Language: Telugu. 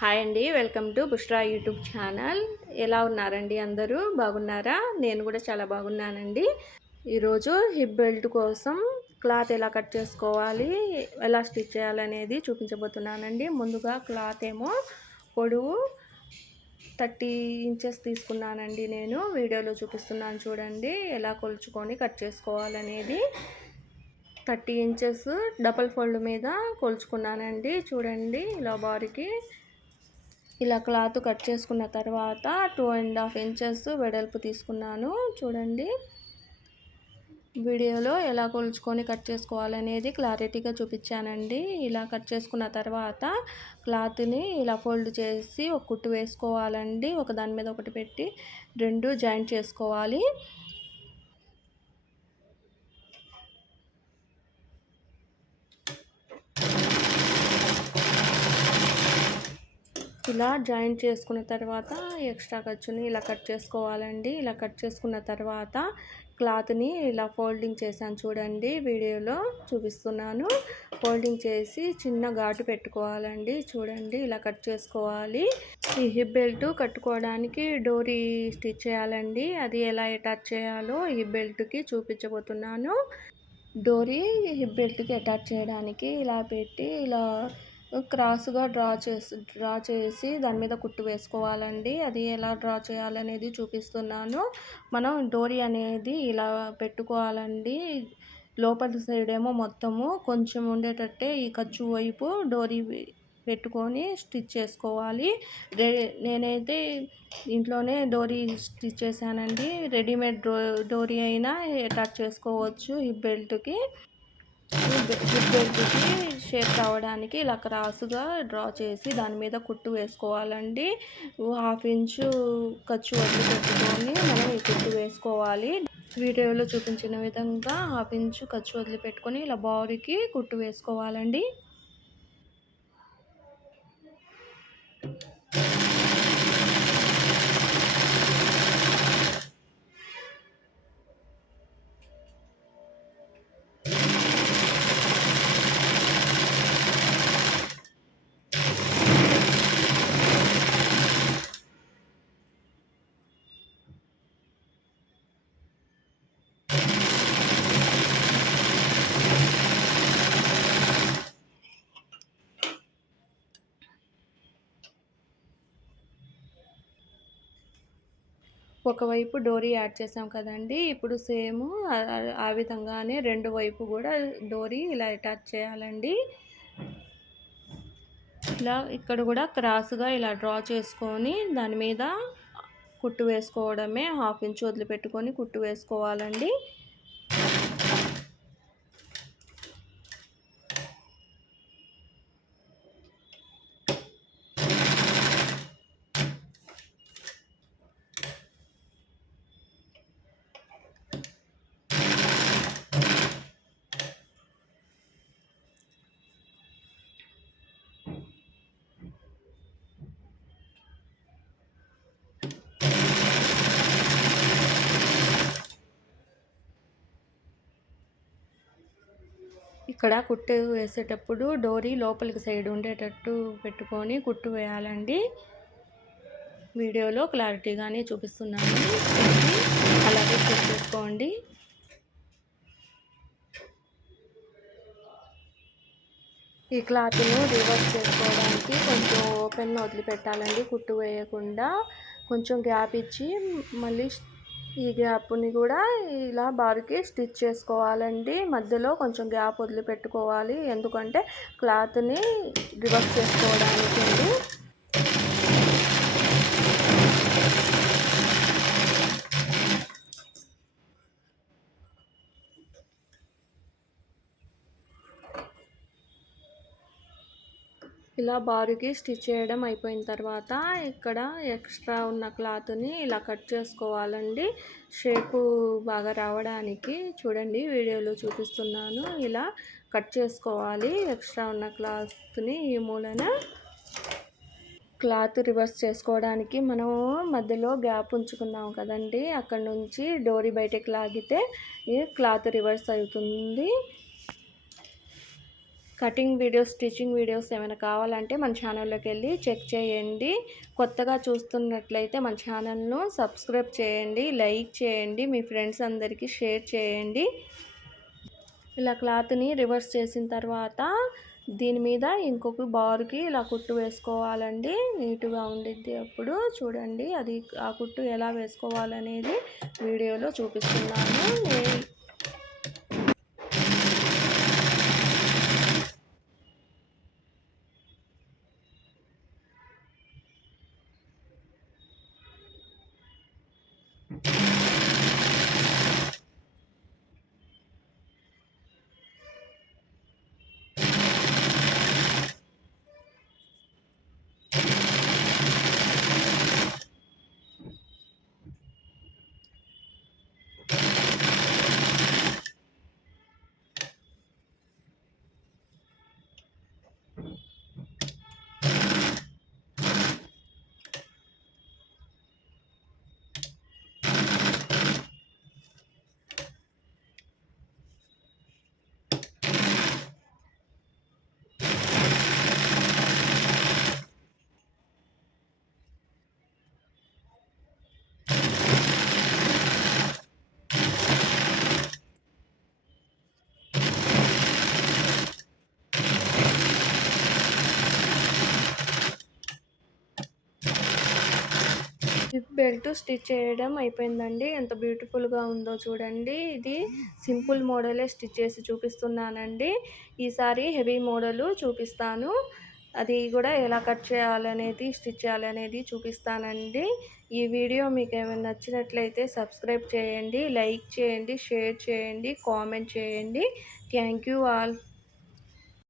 హాయ్ అండి welcome to Bushra YouTube channel. ఎలా ఉన్నారండి అందరూ? బాగున్నారా? నేను కూడా చాలా బాగున్నానండి. ఈరోజు హిప్ బెల్ట్ కోసం క్లాత్ ఎలా కట్ చేసుకోవాలి ఎలా స్టిచ్ చేయాలనేది చూపించబోతున్నానండి. ముందుగా క్లాత్ ఏమో పొడవు థర్టీ ఇంచెస్ తీసుకున్నానండి నేను. వీడియోలో చూపిస్తున్నాను చూడండి ఎలా కొలుచుకొని కట్ చేసుకోవాలనేది థర్టీ ఇంచెస్ డబల్ ఫోల్డ్ మీద కొలుచుకున్నానండి చూడండి ఇలా బారికి. ఇలా క్లాత్ కట్ చేసుకున్న తర్వాత టూ అండ్ హాఫ్ ఇంచెస్ వెడల్పు తీసుకున్నాను. చూడండి. వీడియోలో ఎలా కొలుచుకొని కట్ చేసుకోవాలనేది క్లారిటీగా చూపించానండి. ఇలా కట్ చేసుకున్న తర్వాత క్లాత్ని ఇలా ఫోల్డ్ చేసి ఒక కుట్టు వేసుకోవాలండి. ఒక దాని మీద ఒకటి పెట్టి రెండు జాయింట్ చేసుకోవాలి. ఇలా జాయిన్ చేసుకున్న తర్వాత ఎక్స్ట్రా ఖర్చుని ఇలా కట్ చేసుకోవాలండి. ఇలా కట్ చేసుకున్న తర్వాత క్లాత్ని ఇలా ఫోల్డింగ్ చేశాను చూడండి. వీడియోలో చూపిస్తున్నాను. ఫోల్డింగ్ చేసి చిన్న ఘాటు పెట్టుకోవాలండి. చూడండి ఇలా కట్ చేసుకోవాలి. ఈ హిప్ బెల్ట్ కట్టుకోవడానికి డోరీ స్టిచ్ చేయాలండి. అది ఎలా అటాచ్ చేయాలో హిప్ బెల్ట్కి చూపించబోతున్నాను. డోరీ హిప్ బెల్ట్కి అటాచ్ చేయడానికి ఇలా పెట్టి ఇలా క్రాస్గా డ్రా చేసి డ్రా చేసి దాని మీద కుట్టు వేసుకోవాలండి. అది ఎలా డ్రా చేయాలనేది చూపిస్తున్నాను. మనం డోరీ అనేది ఇలా పెట్టుకోవాలండి. లోపల సైడ్ ఏమో మొత్తము కొంచెం ఉండేటట్టే ఈ ఖర్చు వైపు డోరీ పెట్టుకొని స్టిచ్ చేసుకోవాలి. రే నేనైతే ఇంట్లోనే డోరీ స్టిచ్ చేశానండి. రెడీమేడ్ డో డోరీ అయినా అటాచ్ చేసుకోవచ్చు ఈ బెల్ట్కి. బెల్ట్కి షేప్ రావడానికి ఇలా క్రాస్గా డ్రా చేసి దాని మీద కుట్టు వేసుకోవాలండి. హాఫ్ ఇంచు ఖర్చు వదిలిపెట్టుకొని మనం ఈ కుట్టు వేసుకోవాలి. వీడియోలో చూపించిన విధంగా హాఫ్ ఇంచు ఖర్చు వదిలిపెట్టుకొని ఇలా బాడీకి కుట్టు వేసుకోవాలండి. ఒకవైపు డోరీ యాడ్ చేసాం కదండి ఇప్పుడు సేమ్ ఆ విధంగానే రెండు వైపు కూడా డోరీ ఇలా అటాచ్ చేయాలండి. ఇలా ఇక్కడ కూడా క్రాస్గా ఇలా డ్రా చేసుకొని దాని మీద కుట్టు వేసుకోవడమే హాఫ్ ఇంచ్ వదిలిపెట్టుకొని కుట్టు వేసుకోవాలండి. ఇక్కడ కుట్టు వేసేటప్పుడు డోరీ లోపలికి సైడ్ ఉండేటట్టు పెట్టుకొని కుట్టు వేయాలండి. వీడియోలో క్లారిటీగానే చూపిస్తున్నాను. అలాగే చెక్ చేసుకోండి. ఈ క్లాత్ను రివర్స్ చేసుకోవడానికి కొంచెం ఓపెన్ వదిలిపెట్టాలండి. కుట్టు వేయకుండా కొంచెం గ్యాప్ ఇచ్చి మళ్ళీ ఈ గ్యాప్ని కూడా ఇలా బార్కి స్టిచ్ చేసుకోవాలండి. మధ్యలో కొంచెం గ్యాప్ వదిలిపెట్టుకోవాలి. ఎందుకంటే క్లాత్ని రివర్స్ చేసుకోవడానికి అండి. ఇలా బారుకి స్టిచ్ చేయడం అయిపోయిన తర్వాత ఇక్కడ ఎక్స్ట్రా ఉన్న క్లాత్ని ఇలా కట్ చేసుకోవాలండి. షేపు బాగా రావడానికి చూడండి వీడియోలో చూపిస్తున్నాను. ఇలా కట్ చేసుకోవాలి. ఎక్స్ట్రా ఉన్న క్లాత్ని ఈ మూలన క్లాత్ రివర్స్ చేసుకోవడానికి మనం మధ్యలో గ్యాప్ ఉంచుకున్నాం కదండి. అక్కడ నుంచి డోరీ బయటకు లాగితే ఈ క్లాత్ రివర్స్ అవుతుంది. కటింగ్ వీడియోస్ స్టిచ్చింగ్ వీడియోస్ ఏమైనా కావాలంటే మన ఛానల్లోకి వెళ్ళి చెక్ చేయండి. కొత్తగా చూస్తున్నట్లయితే మన ఛానల్ను సబ్స్క్రైబ్ చేయండి లైక్ చేయండి మీ ఫ్రెండ్స్ అందరికీ షేర్ చేయండి. ఇలా క్లాత్ని రివర్స్ చేసిన తర్వాత దీని మీద ఇంకొక బార్కి ఇలా కుట్టు వేసుకోవాలండి. నీట్గా ఉండిద్ది అప్పుడు. చూడండి అది ఆ కుట్టు ఎలా వేసుకోవాలనేది వీడియోలో చూపిస్తున్నాను. బెల్ట్ స్టిచ్ చేయడం అయిపోయిందండి. ఎంత బ్యూటిఫుల్గా ఉందో చూడండి. ఇది సింపుల్ మోడలే స్టిచ్ చేసి చూపిస్తున్నానండి. ఈసారి హెవీ మోడలు చూపిస్తాను. అది కూడా ఎలా కట్ చేయాలనేది స్టిచ్ చేయాలనేది చూపిస్తానండి. ఈ వీడియో మీకు ఏమైనా నచ్చినట్లయితే సబ్స్క్రైబ్ చేయండి లైక్ చేయండి షేర్ చేయండి కామెంట్ చేయండి. Thank you all.